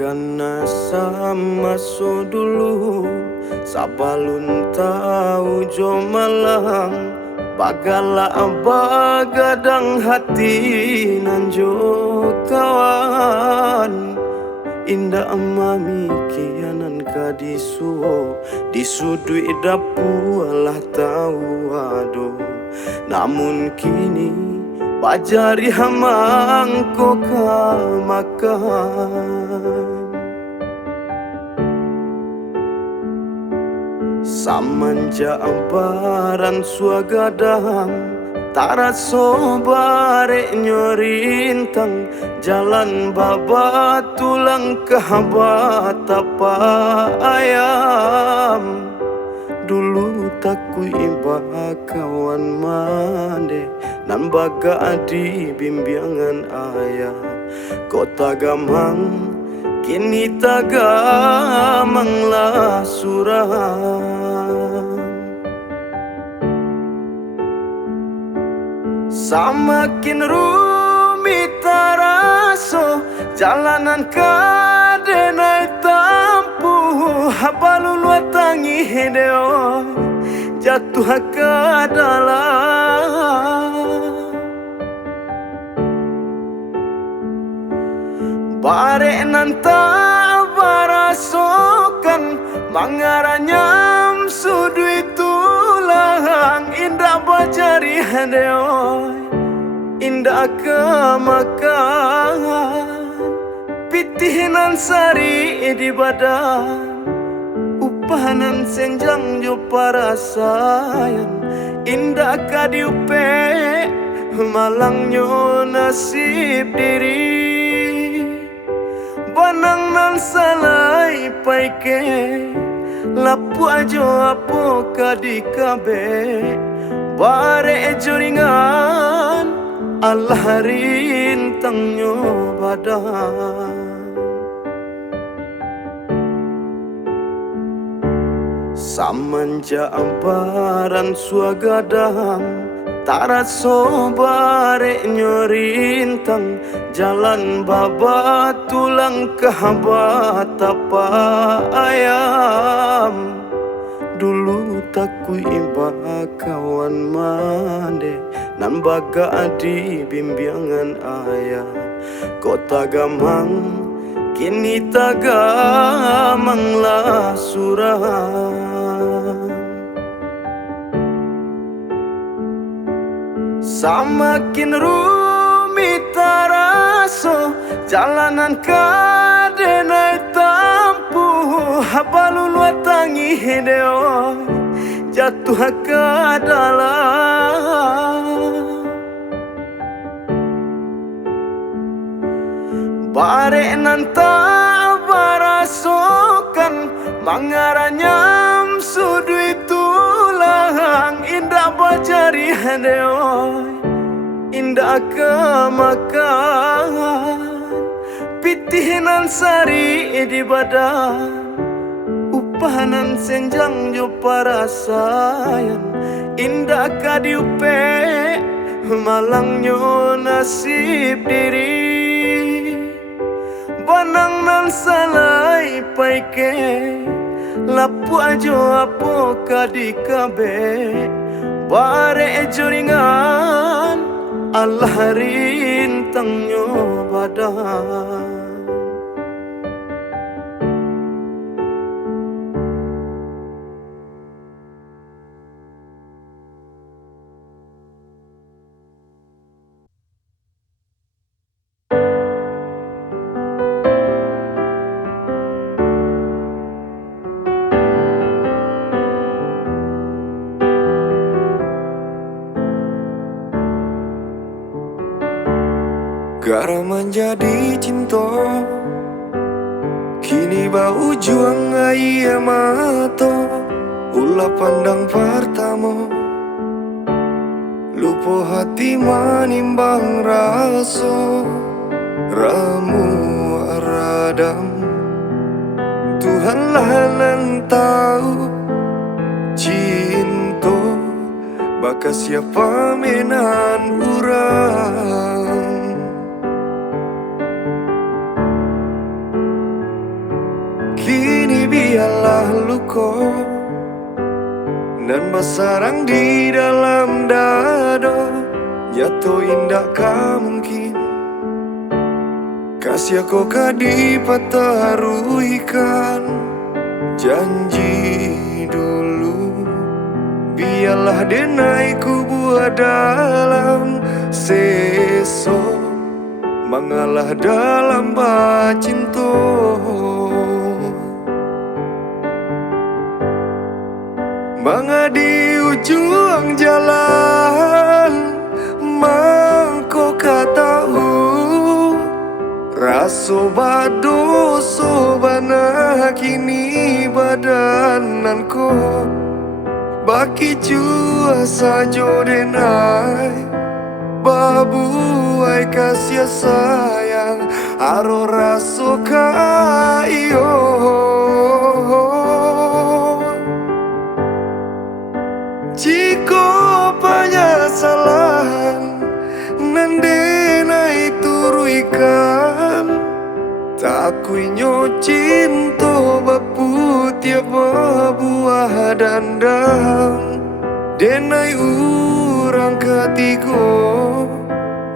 Karena sama so dulu sabalun tahu jo malang bagala bagadang hati nan jo kawan indah amami kianan kadisuo disudui dapu alah tahu aduh namun kini bajari hamang ko makan samanja ambaran suagadang tarat sobare nyorintang jalan babat tulang kehabat apa ayam dulu takui iba kawan mande nan baga adi bimbingan ayah kota gamang kini tagamang lah surang samakin rumit taraso jalanan kadenai tampu habalulu tangi hideo jatuh ke dalam bare nanta barasokan mangaranyam sudui tulang indah bajari hideo indah ke makan pitihinan sari di badan upahanan senjang jo para sayang indah kadiupe malangnya nasib diri banang nan salai paike lapu ajo apo kadikabe bare joringan Allah rintangnya badan samanja ambaran suagadang tarat sobare nyorintang jalan babat tulang kehabat apa ayam dulu takui iba kawan mande nan baga adi bimbingan ayah kota gamang kini tagamang lah surang samakin rumit taraso jalanan kadenai tampu habalulu tangi hideo jatuh ke dalam bare nanta barasokan mangaranyam sudui tulang indah bajari hideo indah ke makan pitihinan sari di badan upahanan senjang jo para sayang indah kadiupe malangnya nasib diri banang nan salai paike lapu ajo apo kadikabe bare joringan Allah rintangnya badan Gara menjadi cinta kini bau juang air mata ulah pandang pertama lupa hati manimbang rasa ramu radam Tuhanlah yang tahu cinta bakas siapa menan urang biarlah luka nan bersarang di dalam dada, nyata indah ka mungkin kasih aku kadi pataruikan janji dulu. Biarlah denai ku buat dalam seso, mengalah dalam bacinto. Manga di ujung jalan, mangko katahu raso bado sobana kini badananku baki jua sajo denai babu ai kasih sayang aro raso kayo. Jika penyesalan nandena turuikan tak kuinyo cinta bapu tiap buah dandang denai urang ketigo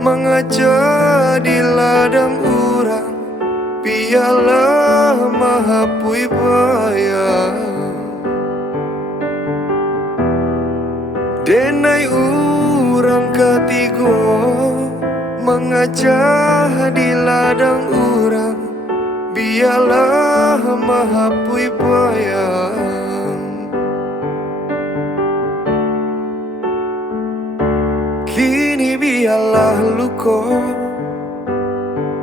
mengajar di ladang urang piala mahapui bayang. Denai urang ketigo mengajah di ladang urang biarlah mahapui bayang. Kini biarlah luka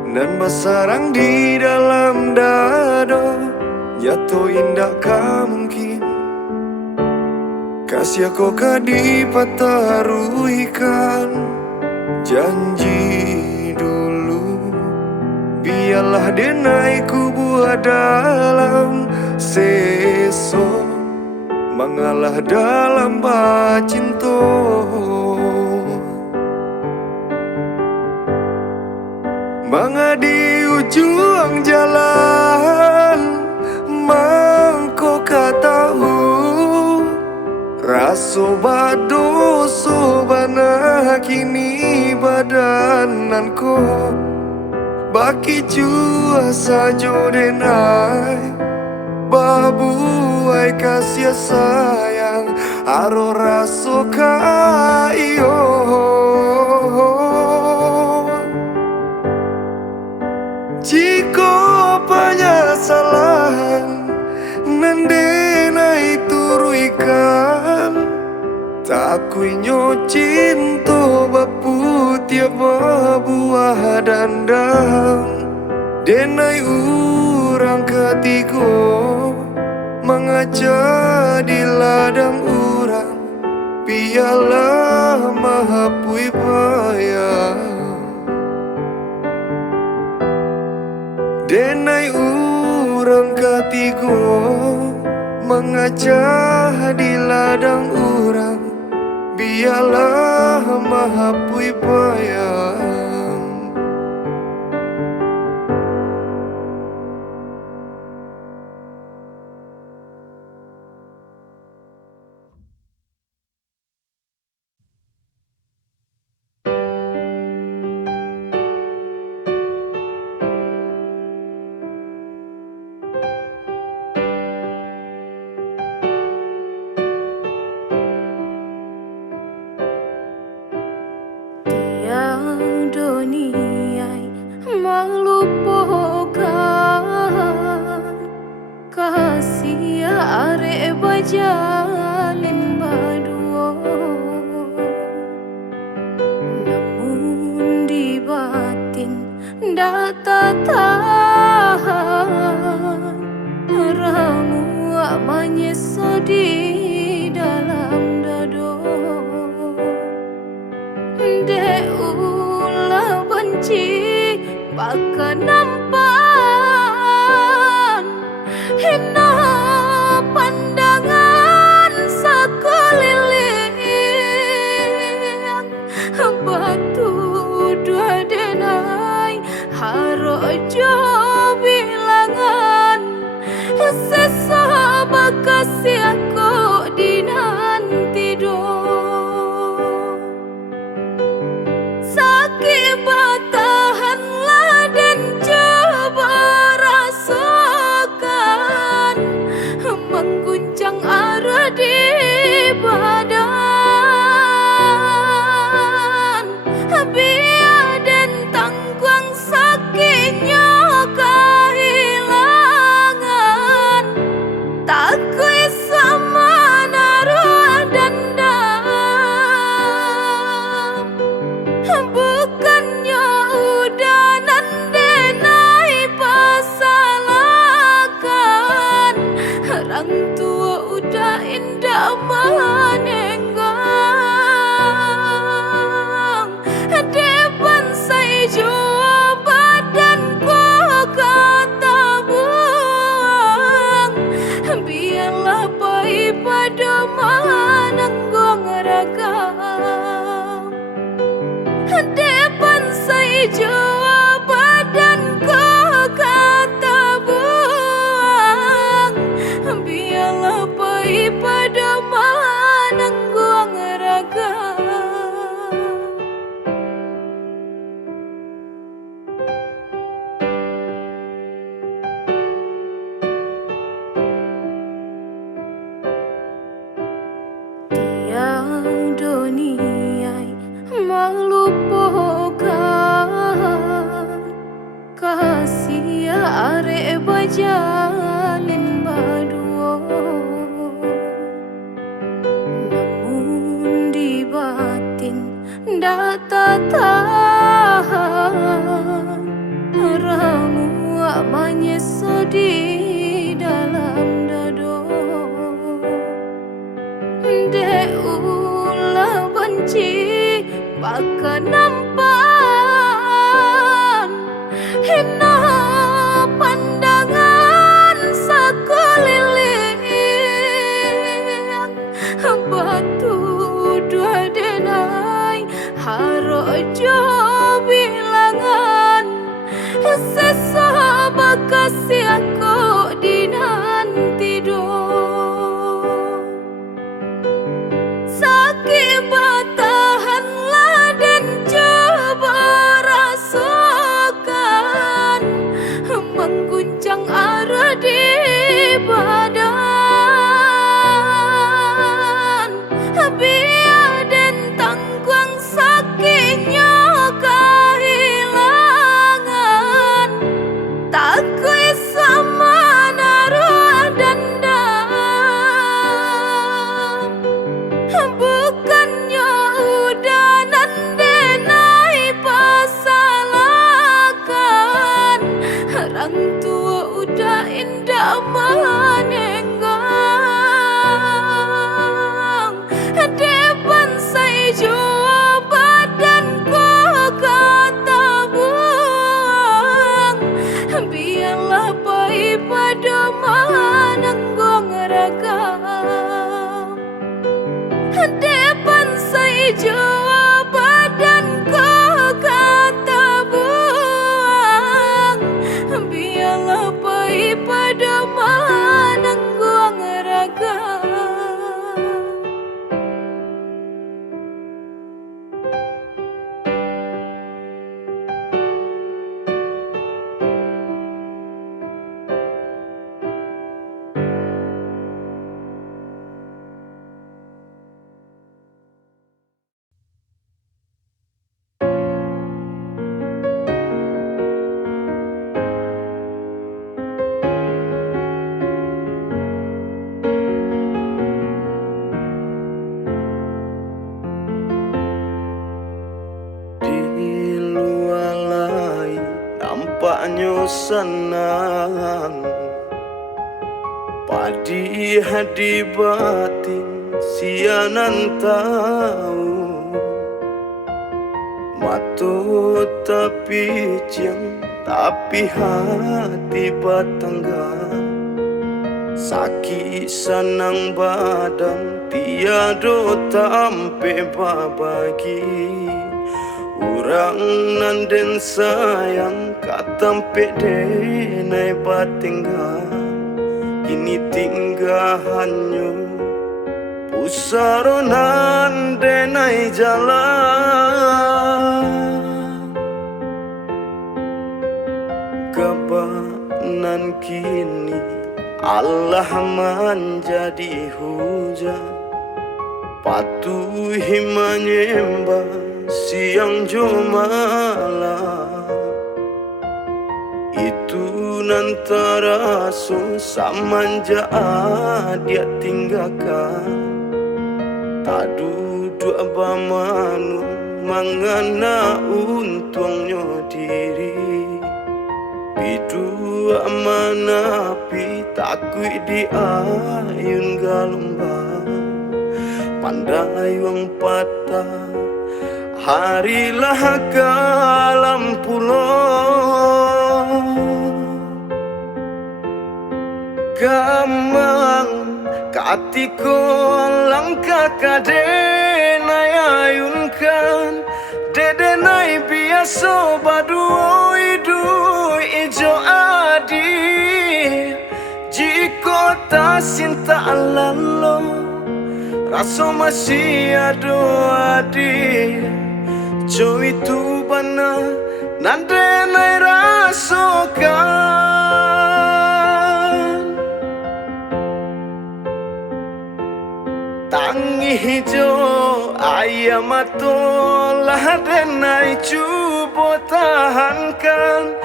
nan bersarang di dalam dada, nyata indah ka mungkin kasih aku kadi pataruikan janji dulu. Biarlah denai ku buat dalam seso, mengalah dalam bacinto. Manga di ujung jalan, mangko katahu raso bado sobana kini badananku baki jua sajo denai babu ai kasih sayang aro raso kayo. Jika penyesalan nandena turuikan tak kuinyo cinta bapu tiap buah dandang denai urang ketigo mengajar di ladang urang piala mahapui bayang. Denai urang ketigo mengajah di ladang urang biarlah mahapui bayang. Doniai melupakan kasih arek bajalin baduo, namun di batin data tahan ramu menyesal di dalam dado. Deulah benci baka nampan hina pandangan sekeliling batu dua denai haro jo bilangan sesa bakasi aku di nanti do. Sakit bertahanlah dan coba rasakan mengguncang arah di badan. Biar dan tangguang sakitnya kehilangan. Tak kuis sama naruh dendam. Bukannya udah nandenai pasalahkan. Orang tua udah indah menenggang. Depan saya jua badanku kata buang. Biarlah baik pada menanggung ragam. Depan saya jua badanku kata buang. Biarlah baik pada menanggung ragam. Tiang dunia melupakan kasih arek berjalin berdua. Namun di batin dak tahan. Ramu menyesal di dalam dado. Dek ulah benci bakal nampan. Hina pandangan sekeliling. Batu dua denai harajo bilangan. Sesa bakasi aku di nanti do. Sakit bertahanlah dan coba rasakan mengguncang arah di badan. Biar dan tangguang sakitnya kehilangan. Tak kuis sama naruh dendam. Bukannya udah nandenai pasalahkan. Orang tua udah indah menenggang. Depan saya jua badanku kata buang. Biarlah baik pada menanggung ragam. Depan saya jua badanku kata buang. Biarlah baik pada menanggung ragam. Nampaknya senang padi hadi batin sianan tahu. Matu tapi ciang tapi hati batangga. Sakit senang badan tiada tampe babagi. Urang nanden sayang katampe denai batingga. kini tinggahannya pusaronan denai jalan kabanan kini Allah menjadi hujan patuhi menyembah siang jo malam itu nantara susah manja dia tinggalkan tak duduk bamanu mangana untungnya diri bidua manapi takui di ayun galumbang pandai wang patah harilah kalam pulau gamang katiko langkah kadenai ayunkan dedenai biasa baduo idu ijo adi jiko tak cinta lalo raso masih ada adi jo itu bana nandenai rasokan tangi hijau ayam atolah denai cuba tahankan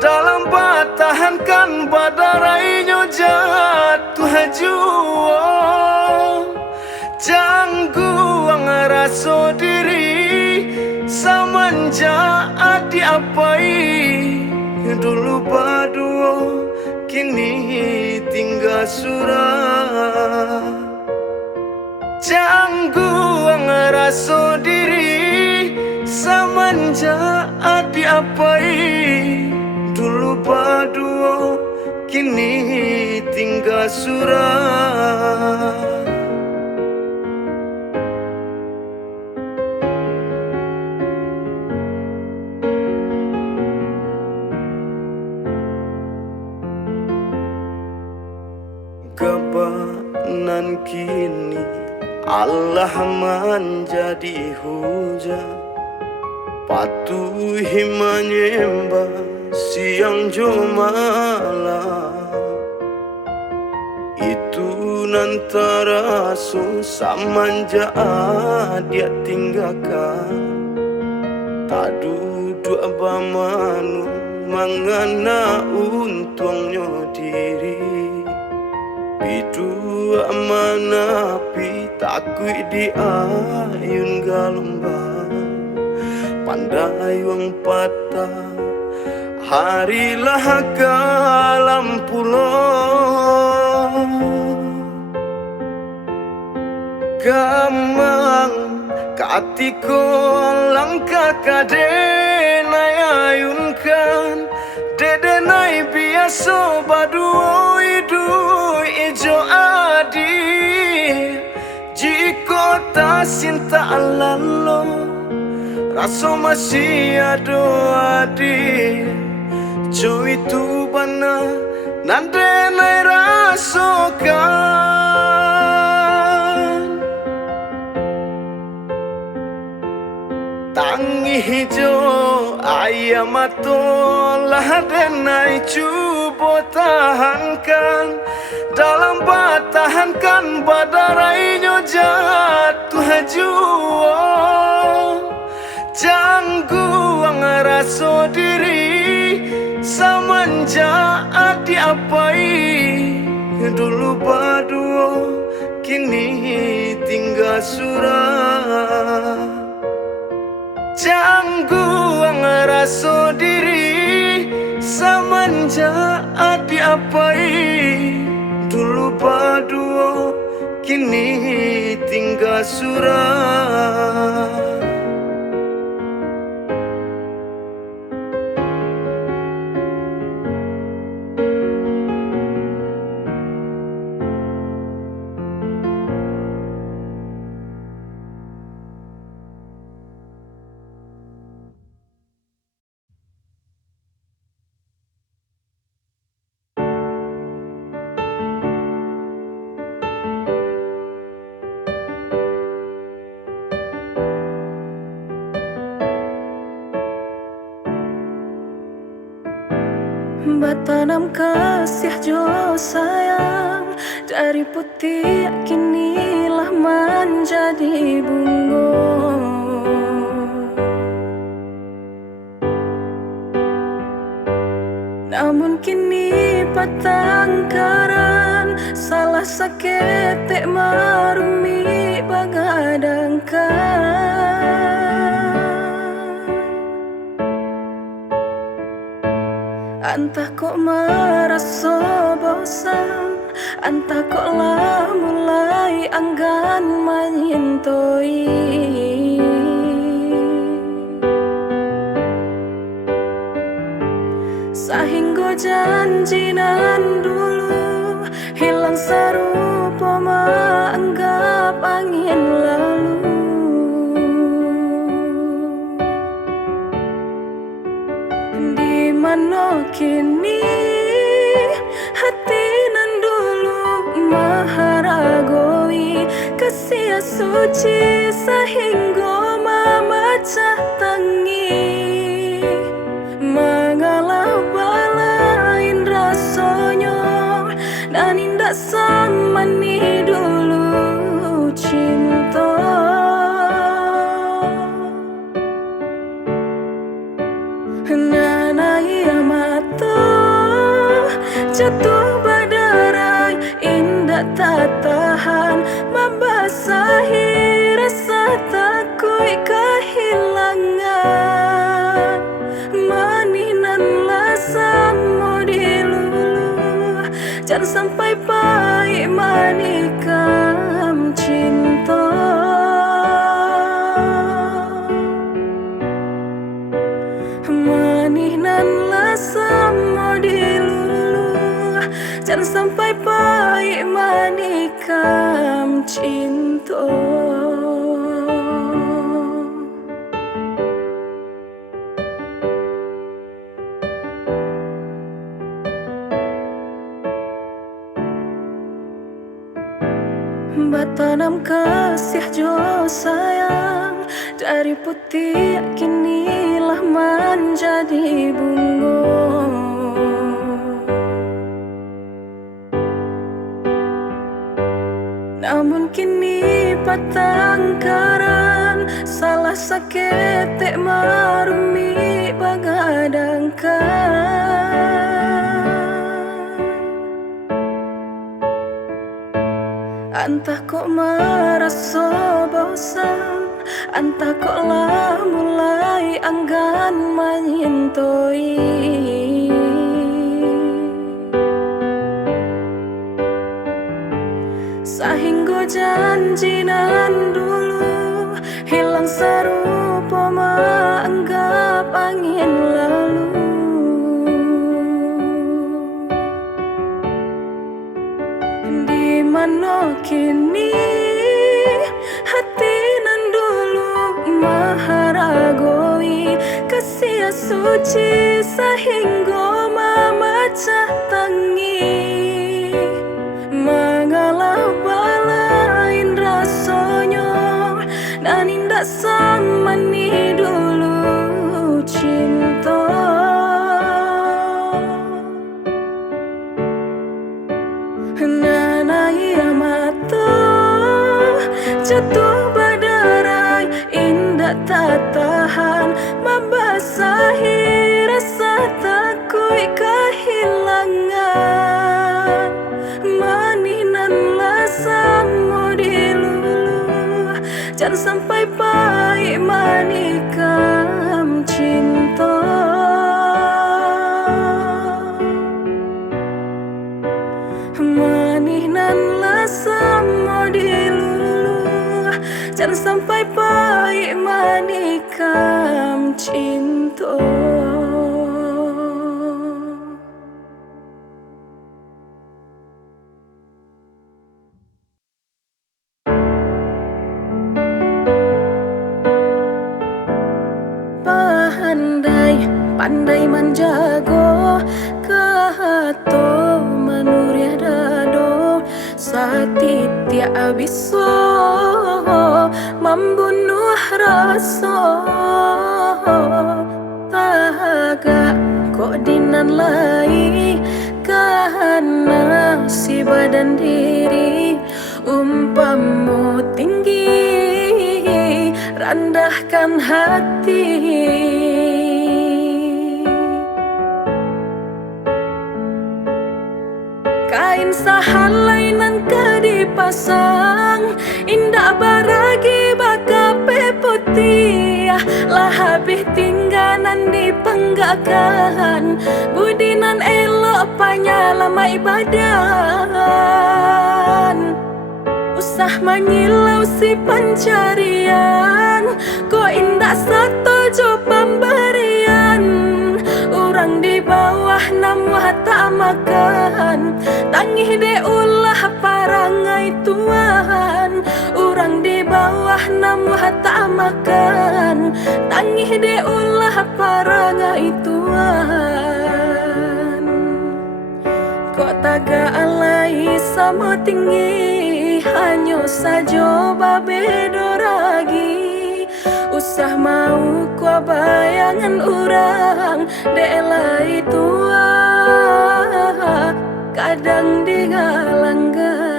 dalam batahankan badarainya jatuh juang jangguang raso diri samanja adi apai dulu baduo kini tinggal surah jangguang raso diri samanja adi apai dulu baduo kini tinggal surah kabanan kini Allah menjadi hujan patuhi menyembah siang jo malam itu nantara susah manja dia tinggalkan tak duduk bamanu mangana untungnya diri bidua manapi takui di ayun galumbang pandai wang patah harilah kalam pulau gamang katiko langkah kadenai ayunkan dedenai biasa baduo idu ijo adi jiko tak cinta lalo raso masih ada adi jo itu bana nandenai rasokan tangi hijau ayam atolah denai cuba tahankan dalam batahankan badarainya jatuh juang jangguang raso diri samanja adi apai dulu baduo kini tinggal surah jangguang raso diri samanja adi apai dulu baduo kini tinggal surah Batanam kasih jo sayang, dari putih kinilah menjadi bungo. Namun kini patangkaran, salah sakit marumi bagadangkan. Entah kok merasa bosan, entah kok lah mulai enggan menyintoi. Sehingga janjinan dulu hilang serupa menganggap angin lalu. Di mana kini hati nan dulu maharagoi kasih suci sehingga memecah tangi. Mengalah balain rasanya dan indah sama ni dulu cinta. Nanai mata jatuh berderai, indah tak tahan membasahi rasa takut kehilangan. Maninanlah sama dilulu, jangan sampai baik manikam cinta. Maninanlah sama dilulu, jangan sampai baik manikam cinta. Batanam kasih jo sayang, dari putih kinilah menjadi bungo. Namun kini patangkaran, salah sakit marumi bagadangkan. Entah kok merasa bosan, entah kok lah mulai enggan menyintoi. Sehingga janjinan dulu hilang serupa menganggap angin lalu. Di mana kini hati nan dulu maharagoi kasih suci sehingga memecah tangi. Mengalah balain rasanya dan indah sama ni dulu cinta. Nanai mata jatuh berderai, indah tak tahan membasahi rasa takut kehilangan. Maninanlah sama dilulu, jangan sampai baik manikam cinta. Maninanlah sama dilulu, jangan sampai baik manikam cinta. Pandai menjago kehato manuria dado satitia abiso membunuh rasa tahaga kok dinan lai karena si badan diri umpamu tinggi rendahkan hati. Kain sahalainan ke dipasang indah baragi bakape putih lah habis tinggalan dipenggakan budinan elok panyalama ibadan usah menyilau si pencarian kok indah satu jo pemberian orang di bawah namuh tak makan tangih de ulah parangai tuan orang di bawah namuh tak makan tangih de ulah parangai tuan kok taga alai sama tinggi hanya saja babedo ragi usah mau ku bayangan orang delai tua kadang digalangga.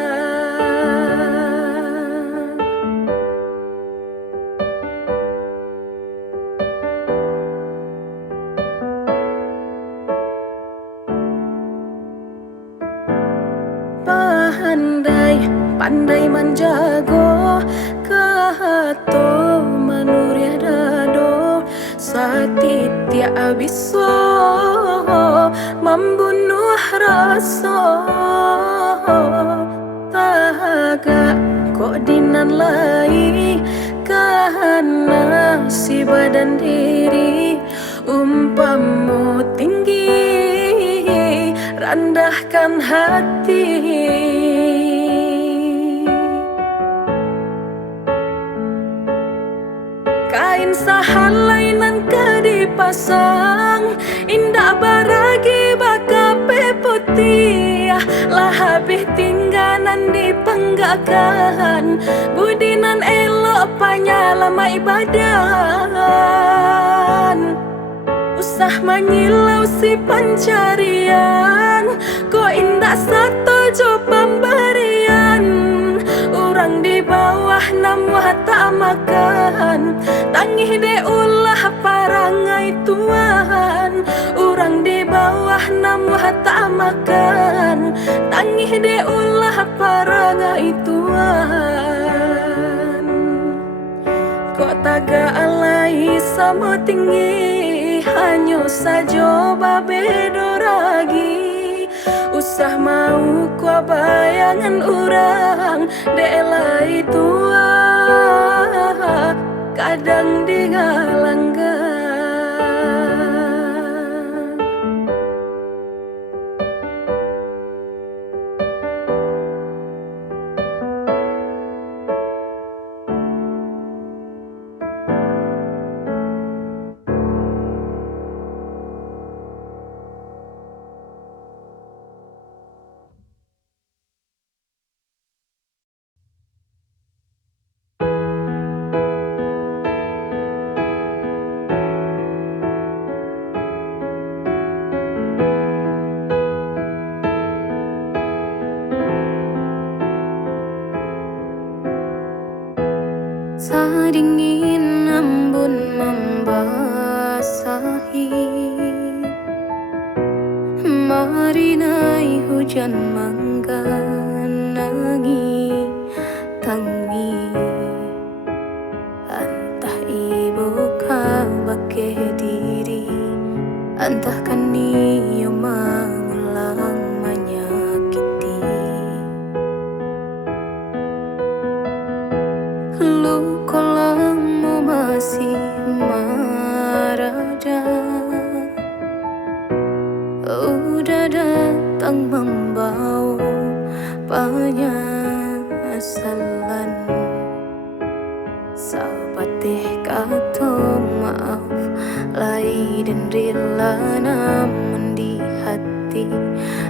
Pandai menjago kehato manuria dado satitia abiso membunuh rasa tahaga kok dinan lai karena si badan diri umpamu tinggi rendahkan hati. Kain sahalainan ke dipasang indah baragi bakape putih lah habis tinggalan dipenggakan budinan elok panyalama ibadan usah menyilau si pencarian kok indah satu jo pemberian orang di bawah namuh tak makan tangih de ulah parangai tuan orang di bawah namuh tak makan tangih de ulah parangai tuan kok taga alai sama tinggi hanya saja babedo ragi usah mau ku bayangan orang delai tua kadang digalangga. Dingin embun membasahi marinai hujan menggenangi tangi entah ibu kabake diri entah kan ia mengulang menyakiti lu kolamu masih merada udah datang membawa penyesalan sapatih kata maaf lai dan rela namun di hati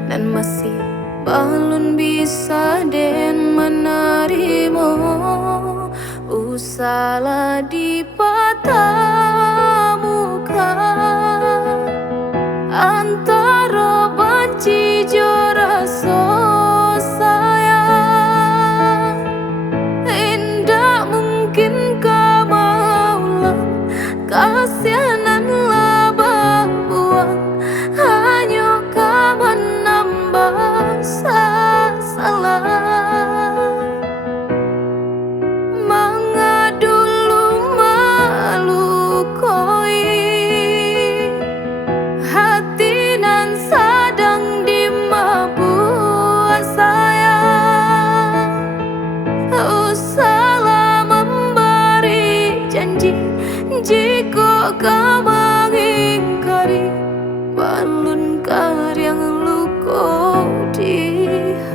dan masih balon bisa den menarimu usahlah di patah muka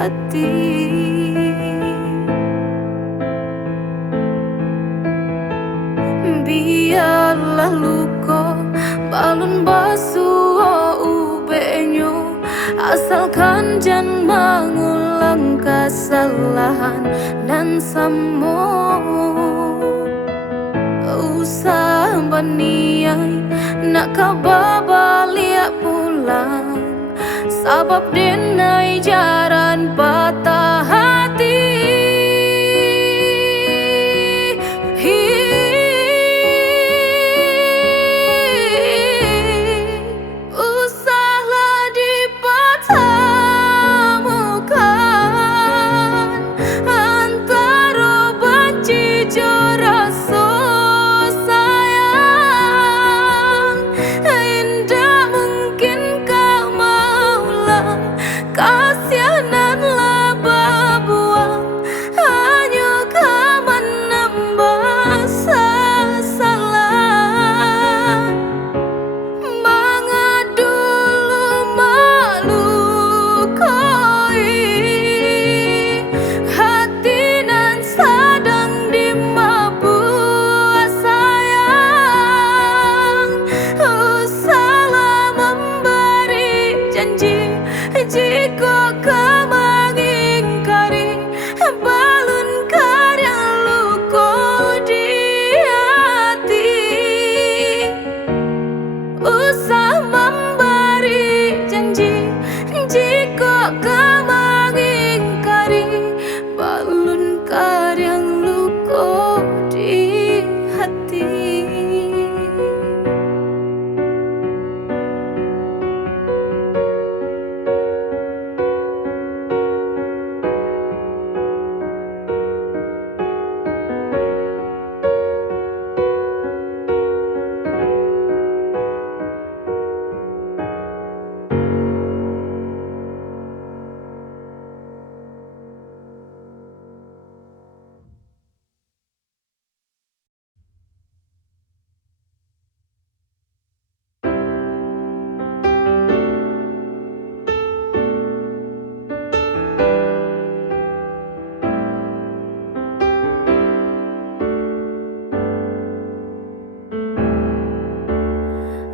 hati. Biarlah luka balon basuh ubenyo, asalkan jangan mengulang kesalahan dan samo. Usah baniai nak kabar balik pulang, sabab denai jaran patah hati. Usahlah dipertemukan antara benci jo rasa sayang. Indah mungkin kau maulang, kasihananlah berbuang, hanya kau menambah sesalan. Dulu melukai hati nan sedang dimabuk sayang. Usahlah memberi janji jika kau mengingkari balon karya luka di hati. Usah memberi janji jika kau mengingkari balon karya luka di hati.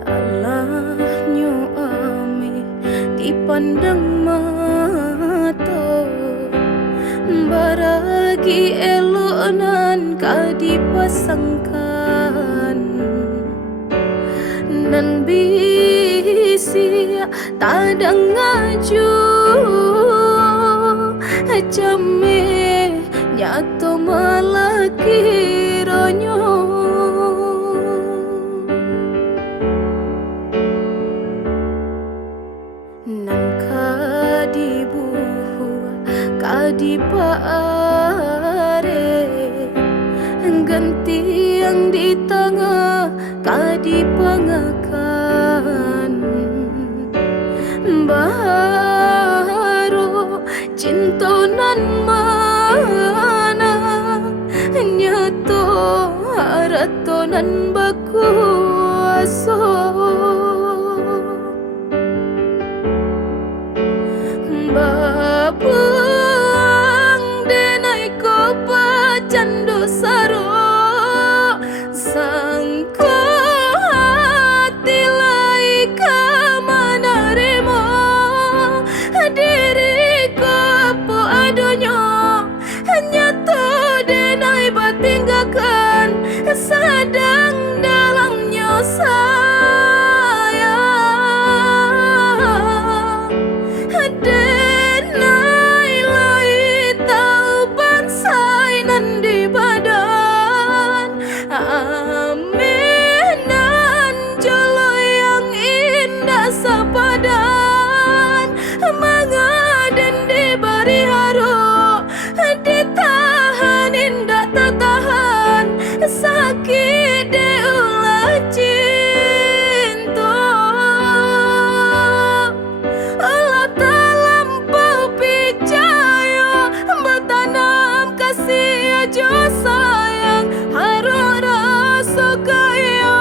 Allahnya ami dipandang mata, baragi elonan ka dipasangkan, nan bisi tadang ngaju jame nyato malaki ronyo. Nan kadibuhu kadipaare, ganti yang di tengah kadipangakan. Baru cinta nan mana nyato harato nan bakuaso. Babang denai ko pacandu saro, sangko hati lai ka manarimo diriku po adonyo, nyato denai batinggakan sedang dalamnya sayang. Denai lai tau bansai nan di badan, aminan jolo yang indah sepadan. Mengaden di bari haro, ditahan indah tertahan, sakit diulah cinta. Allah terlampau percaya, bertanam kasih aja sayang, harus rasa kaya.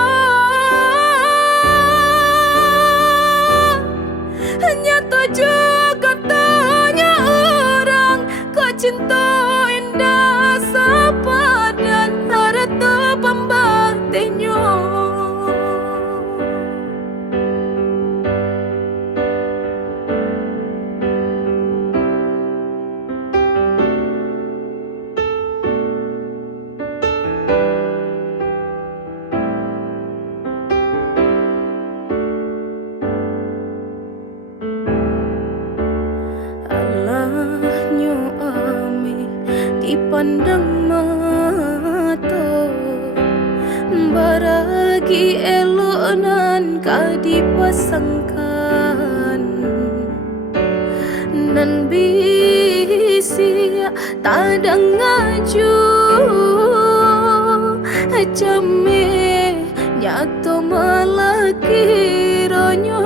Nyata juga tanya cinta indah sepadan harta pembatinyo. Allahnya ami dipandang mata, baragi elonan kadipasangkan, nan bisi tadang ngaju jame nyato malah kironyo.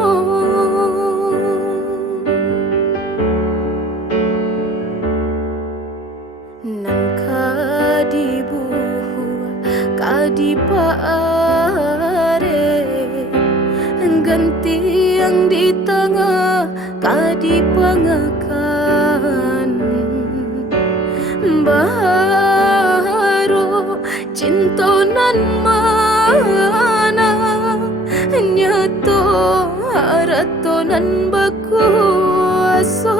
Nan kadipaare ganti yang di tengah kadipangakan, baru cinta nan mana nyato harato nan bakuasa.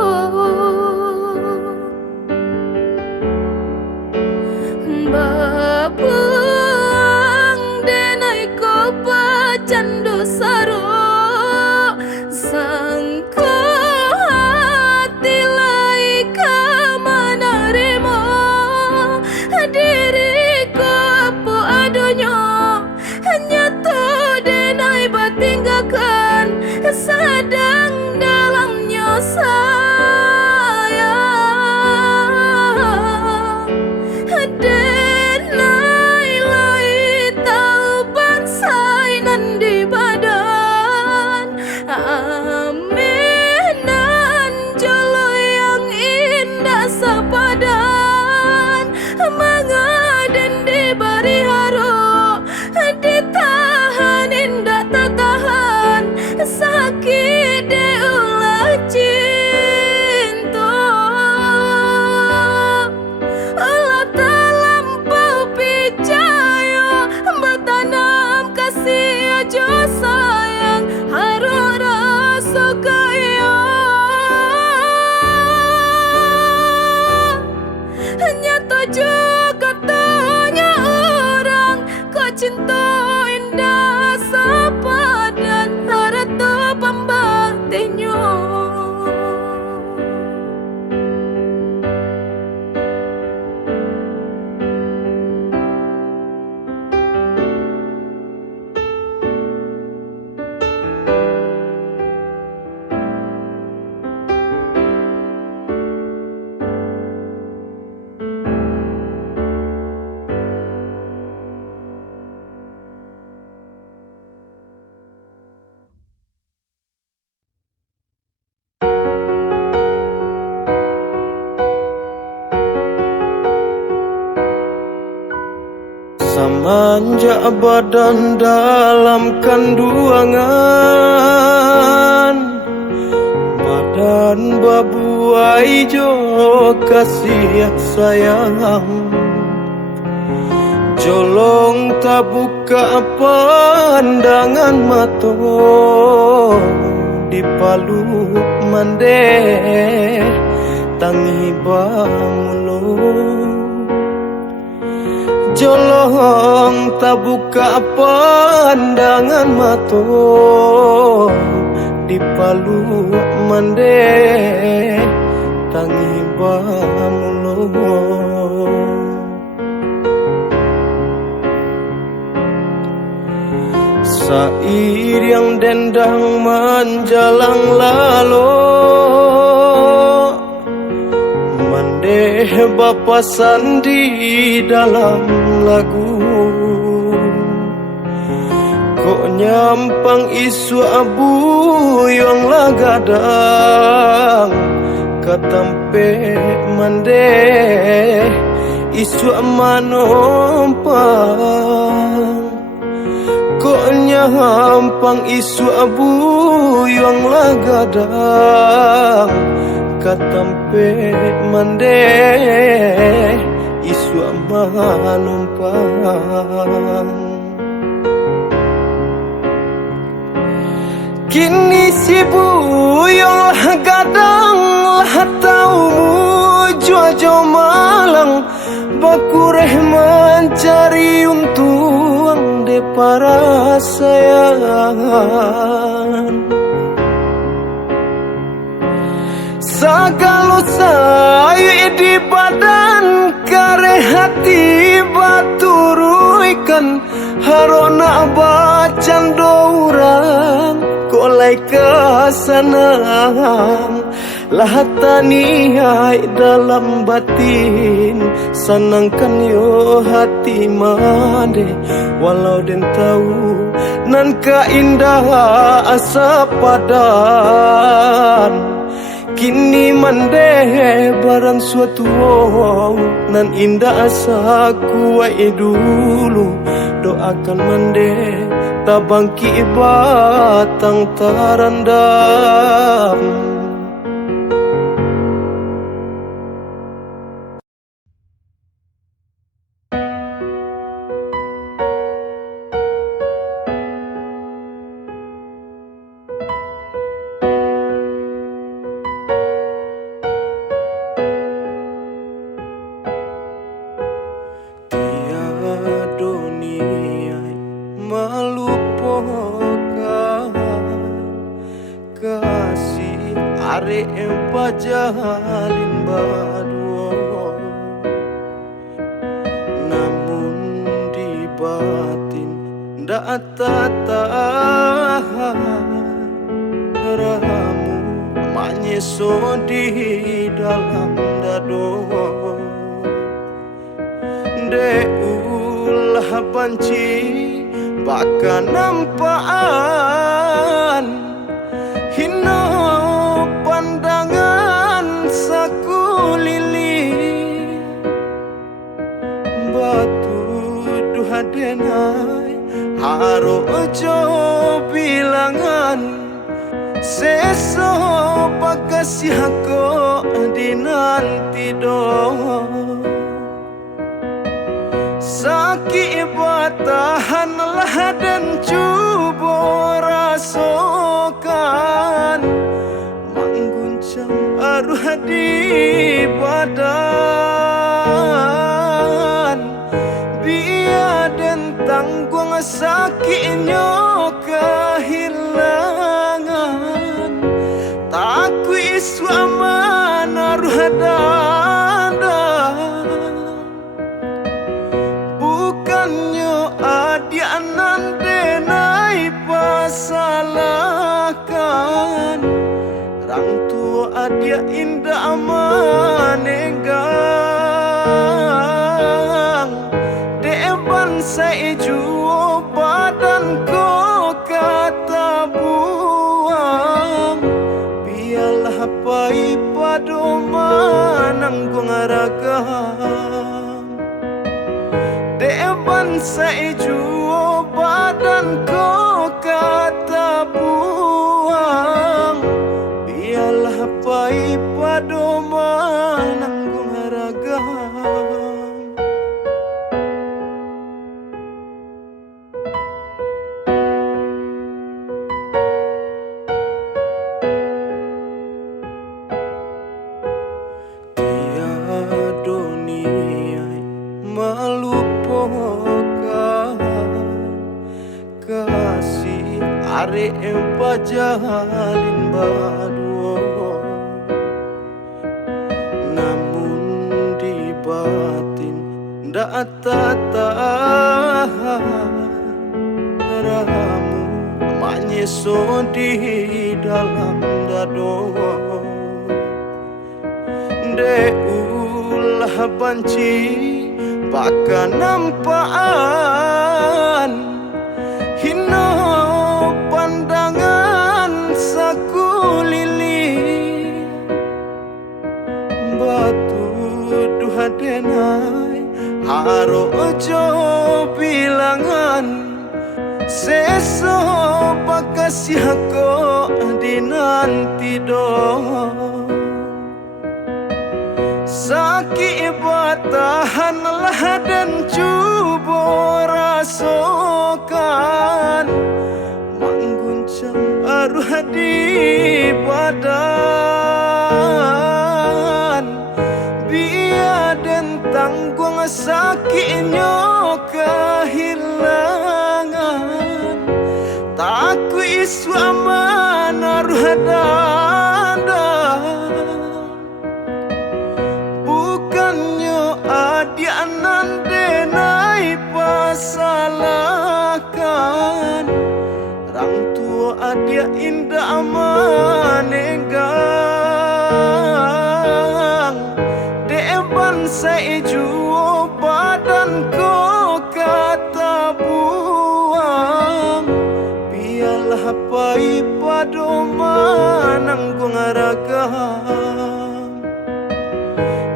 Babang denai ko pacando saro sangko hati lai kamana remo diriku po adonyo nyata denai batinggakan sedang dalamnya sayang. Denai lai tau bansai nan di badan, aminan jolo yang indah sepadan, mengaden di bari haro ditahan indah tak tahan, sakit diulah cinta. Allah terlampau percaya, bertanam kasih aja sayang, harus rasa kaya. Nyata juga tanya orang, kau cinta indah sepadan harta pembatinyo. Semenjak badan dalam kandungan, badan babuai jo kasih sayang, jolong tak buka pandangan mata di palu mande tangi bangulo. Jolong tak buka pandangan mata di palu mande tangi bangulo. Sair yang dendang menjalang lalu, mandeh bapa sandi dalam lagu. Kok nyampang isu abu yang lagadang, katampe mandeh isu manompang. Kok nyampang isu abu yang lagadang, katampe mande isu manumpang. Kini si buyong lah gadang lah tau mujo malang bakureh mencari untung de para sayang. Sagalo sayu di badan kare hati baturuikan harona bacan dorang kolai kesanang lahatani hai dalam batin sanangkan yo hati mande walau den tahu nan ka indah asa padan. Kini mande barang suatu nan indah asa kuai dulu doakan mande tabangki batang tarandam. Are empajalin baduo namun di batin ndak tahan ramu manyeso di dalam dado de ulah panci baka nampaan hino pandangan sakulili batu duha denai haro ojo bilangan seso pakasih ko dinanti do sakit batahanlah dan cuba rasakan aruh di badan biar dan tanggung sakitnya kehilangan takut isu aman aruh dada bukannya adia nande naik pasalahkan rang tua adia indah manenggang deban saya juo badan ko kata buang biarlah pai pado mananggung ragam deban saya juo badan ko kata buang biarlah pai pado mananggung ragam. Tiada niai melupakan kasih are empajalin baduo namun di batin ndak tahan ramu manyeso di dalam dado de ulah panci baka nampaan hino pandangan sakulili batu duha denai haro ojo bilangan seso pakasih ko dinanti do ki tahanlah dan cuba rasakan mengguncang arwah di badan. Biar dan tanggung sakitnya kehilangan, takut isu aman arwah dada. Bukannya adik nande naik pasalahkan, orang tua adik indah manegang. Deban saya jual badan ko kata buang, biarlah pai pado mananggung ragam.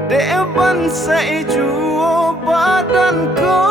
Deban saya jual badan ko